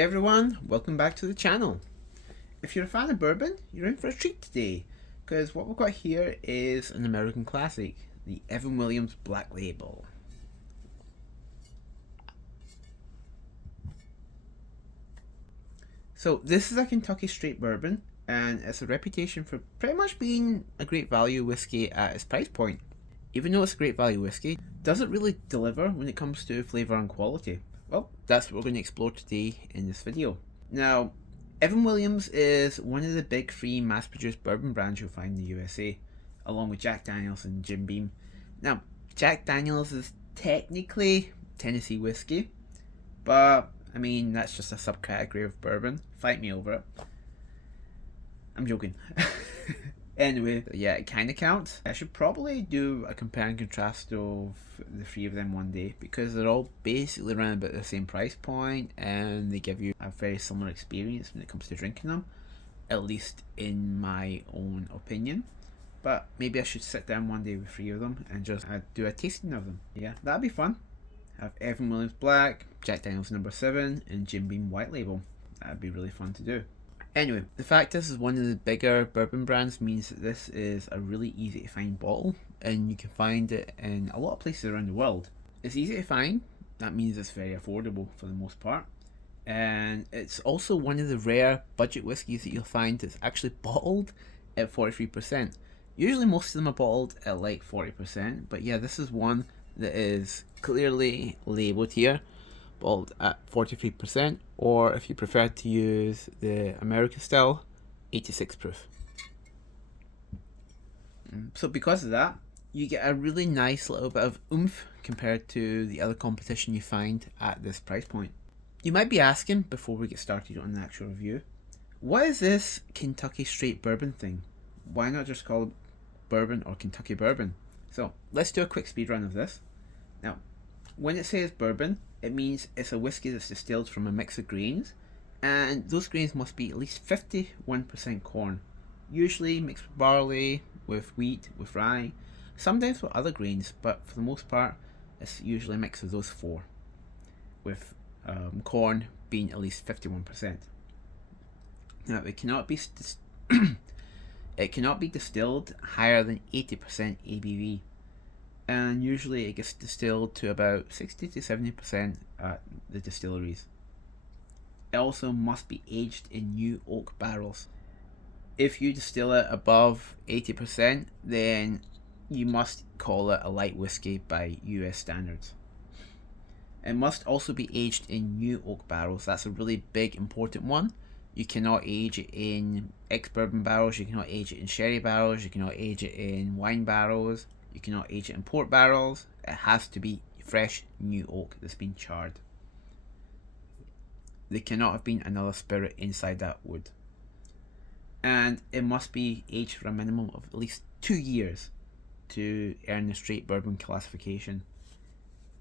Hey everyone, welcome back to the channel. If you're a fan of bourbon, you're in for a treat today, because what we've got here is an American classic, the Evan Williams Black Label. So this is a Kentucky straight bourbon, and it's a reputation for pretty much being a great value whiskey at its price point. Even though it's a great value whiskey, does it really deliver when it comes to flavour and quality? Well, that's what we're going to explore today in this video. Now, Evan Williams is one of the big three mass-produced bourbon brands you'll find in the USA, along with Jack Daniel's and Jim Beam. Now, Jack Daniel's is technically Tennessee whiskey, but I mean, that's just a subcategory of bourbon. Fight me over it. I'm joking. Anyway, yeah, it kind of counts. I should probably do a compare and contrast of the three of them one day, because they're all basically around about the same price point and they give you a very similar experience when it comes to drinking them, at least in my own opinion. But maybe I should sit down one day with three of them and just do a tasting of them. Yeah, that'd be fun. Have Evan Williams Black, Jack Daniel's No. 7, and Jim Beam White Label. That'd be really fun to do. Anyway, the fact this is one of the bigger bourbon brands means that this is a really easy to find bottle, and you can find it in a lot of places around the world. It's easy to find, that means it's very affordable for the most part, and it's also one of the rare budget whiskies that you'll find that's actually bottled at 43%. Usually most of them are bottled at like 40%, but yeah, this is one that is clearly labelled here, bottled at 43%, or if you prefer to use the American style, 86 proof. So because of that, you get a really nice little bit of oomph compared to the other competition you find at this price point. You might be asking, before we get started on the actual review, what is this Kentucky straight bourbon thing? Why not just call it bourbon or Kentucky bourbon? So let's do a quick speed run of this. Now, when it says bourbon, it means it's a whiskey that's distilled from a mix of grains, and those grains must be at least 51% corn, usually mixed with barley, with wheat, with rye, sometimes with other grains, but for the most part it's usually a mix of those four, with corn being at least 51%. Now it cannot be it cannot be distilled higher than 80% ABV, and usually it gets distilled to about 60 to 70% at the distilleries. It also must be aged in new oak barrels. If you distill it above 80%, then you must call it a light whiskey by US standards. It must also be aged in new oak barrels. That's a really big important one. You cannot age it in ex-bourbon barrels, you cannot age it in sherry barrels, you cannot age it in wine barrels, you cannot age it in port barrels. It has to be fresh new oak that's been charred. There cannot have been another spirit inside that wood. And it must be aged for a minimum of at least 2 years to earn the straight bourbon classification.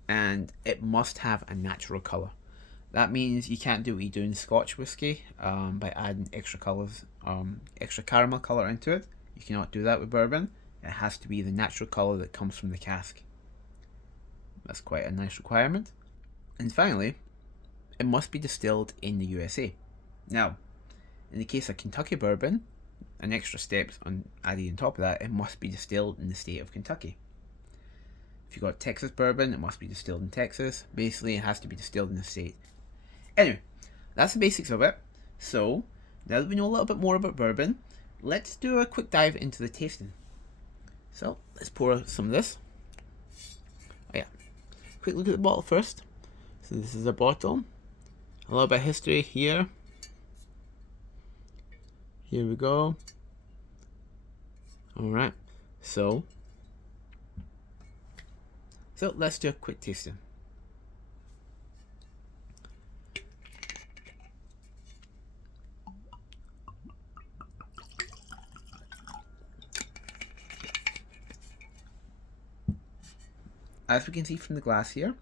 And it must have a natural colour. That means you can't do what you do in Scotch whiskey by adding extra colours, extra caramel colour into it. You cannot do that with bourbon. It has to be the natural colour that comes from the cask. That's quite a nice requirement. And finally, it must be distilled in the USA. Now, in the case of Kentucky bourbon, an extra step added on top of that, it must be distilled in the state of Kentucky. If you've got Texas bourbon, it must be distilled in Texas. Basically, it has to be distilled in the state. Anyway, that's the basics of it. So, now that we know a little bit more about bourbon, let's do a quick dive into the tasting. So, let's pour some of this. Oh yeah, quick look at the bottle first. So this is a bottle. A little bit of history here. Here we go. Alright, so let's do a quick tasting. As we can see from the glass here,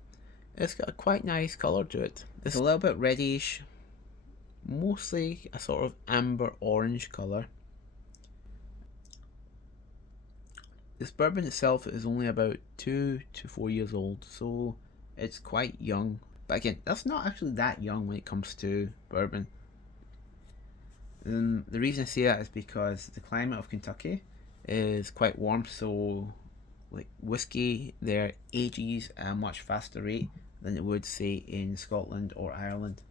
it's got a quite nice colour to it. It's a little bit reddish, mostly a sort of amber orange colour. This bourbon itself is only about 2 to 4 years old, so it's quite young But again, that's not actually that young when it comes to bourbon. And the reason I say that is because the climate of Kentucky is quite warm, so like whiskey there ages at a much faster rate than it would say in Scotland or Ireland.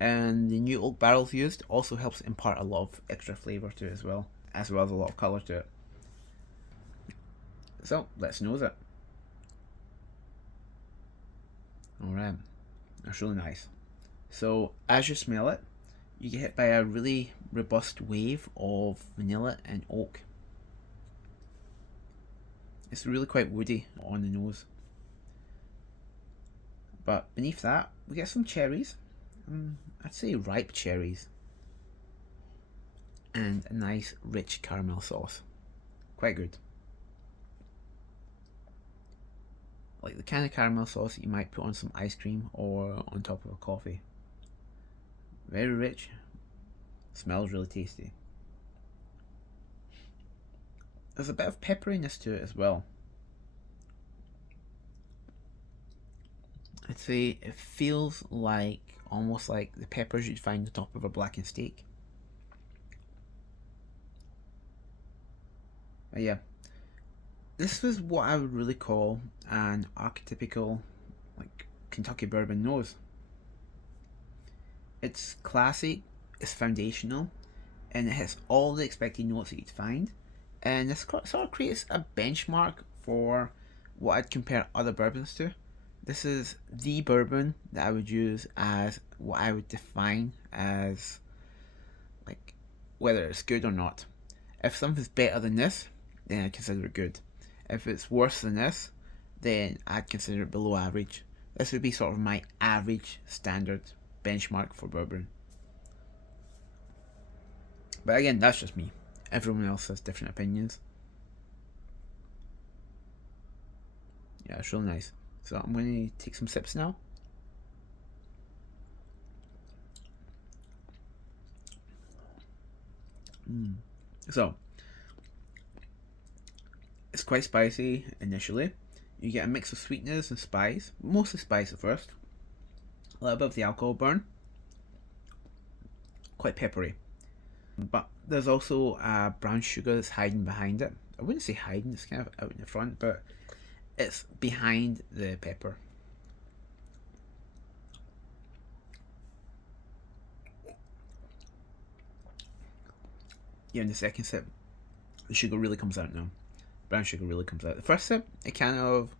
And the new oak barrels used also helps impart a lot of extra flavour to it as well as a lot of colour to it. So let's nose it. Alright, that's really nice. So as you smell it, you get hit by a really robust wave of vanilla and oak. It's really quite woody on the nose. But beneath that, we get some cherries. I'd say ripe cherries. And a nice rich caramel sauce. Quite good. Like the kind of caramel sauce that you might put on some ice cream or on top of a coffee. Very rich. Smells really tasty. There's a bit of pepperiness to it as well. I'd say it feels like almost like the peppers you'd find on top of a blackened steak. But yeah, this is what I would really call an archetypical like Kentucky bourbon nose. It's classic, it's foundational, and it hits all the expected notes that you'd find. And this sort of creates a benchmark for what I'd compare other bourbons to. This is the bourbon that I would use as what I would define as like whether it's good or not. If something's better than this, then I'd consider it good. If it's worse than this, then I'd consider it below average. This would be sort of my average standard benchmark for bourbon. But again, that's just me. Everyone else has different opinions. Yeah, it's really nice. So I'm going to take some sips now. So, it's quite spicy initially. You get a mix of sweetness and spice, mostly spice at first. A little bit of the alcohol burn. Quite peppery. But there's also brown sugar that's hiding behind it. I wouldn't say hiding, it's kind of out in the front, but it's behind the pepper. Yeah, in the second sip, the sugar really comes out now. Brown sugar really comes out. The first sip, it kind of,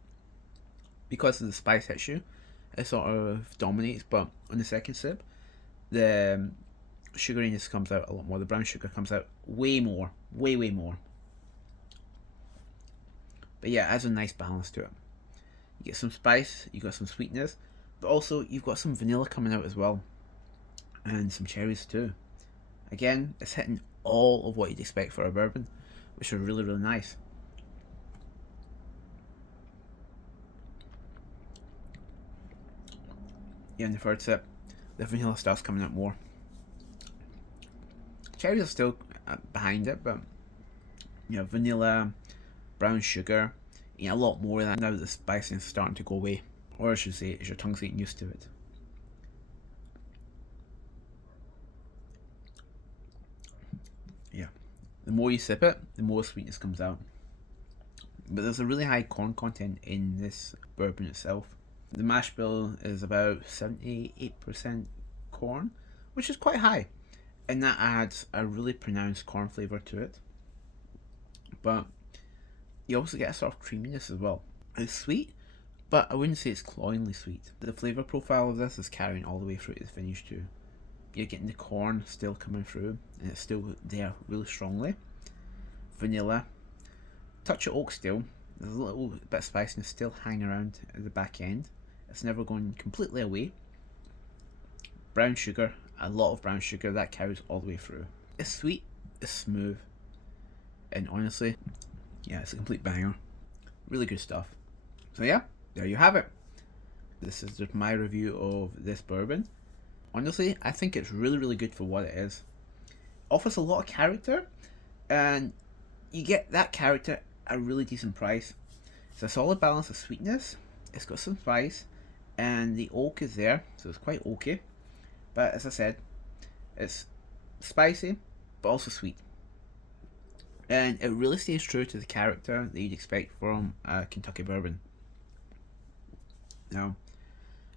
because of the spice hits you, it sort of dominates, but on the second sip, the sugariness comes out a lot more. The brown sugar comes out way more. Way more. But yeah, it adds a nice balance to it. You get some spice, you got some sweetness, but also you've got some vanilla coming out as well. And some cherries too. Again, it's hitting all of what you'd expect for a bourbon, which are really, really nice. Yeah, in the third sip, the vanilla stuff's coming out more. Cherries are still behind it, but you know, vanilla, brown sugar, you know, a lot more of that now that the spiciness is starting to go away. Or I should say, as your tongue's getting used to it. Yeah. The more you sip it, the more sweetness comes out. But there's a really high corn content in this bourbon itself. The mash bill is about 78% corn, which is quite high. And that adds a really pronounced corn flavour to it. But you also get a sort of creaminess as well. It's sweet, but I wouldn't say it's cloyingly sweet. The flavour profile of this is carrying all the way through to the finish too. You're getting the corn still coming through, and it's still there really strongly. Vanilla, touch of oak still. There's a little bit of spiciness still hanging around at the back end. It's never going completely away. Brown sugar, a lot of brown sugar, that carries all the way through. It's sweet, it's smooth, and honestly, yeah, it's a complete banger. Really good stuff. So yeah, there you have it. This is just my review of this bourbon. Honestly, I think it's really, really good for what it is. Offers a lot of character, and you get that character at a really decent price. It's a solid balance of sweetness, it's got some spice, and the oak is there, so it's quite oaky. But as I said, it's spicy, but also sweet. And it really stays true to the character that you'd expect from a Kentucky bourbon. Now,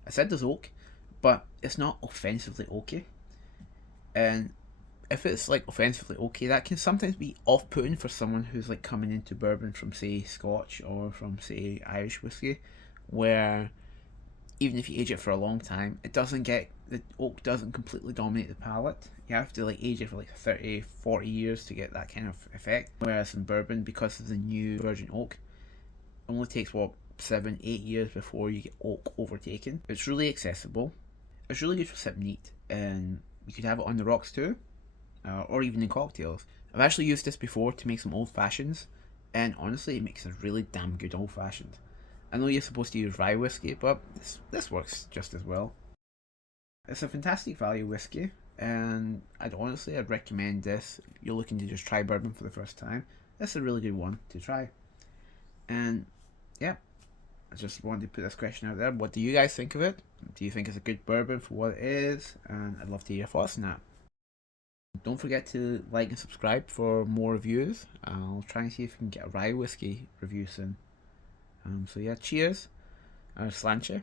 I said there's oak, but it's not offensively oaky. And if it's like offensively oaky, that can sometimes be off-putting for someone who's like coming into bourbon from, say, Scotch or from, say, Irish whiskey, where even if you age it for a long time, the oak doesn't completely dominate the palate. You have to like age it for like 30, 40 years to get that kind of effect. Whereas in bourbon, because of the new virgin oak, it only takes 7, 8 years before you get oak overtaken. It's really accessible. It's really good for sipping neat, and you could have it on the rocks too, or even in cocktails. I've actually used this before to make some old fashions, and honestly, it makes a really damn good old fashioned. I know you're supposed to use rye whiskey, but this works just as well. It's a fantastic value whiskey, and I'd recommend this if you're looking to just try bourbon for the first time. This is a really good one to try. And yeah, I just wanted to put this question out there. What do you guys think of it? Do you think it's a good bourbon for what it is? And I'd love to hear your thoughts on that. Don't forget to like and subscribe for more reviews. I'll try and see if we can get a rye whiskey review soon. So yeah, cheers. Sláinte.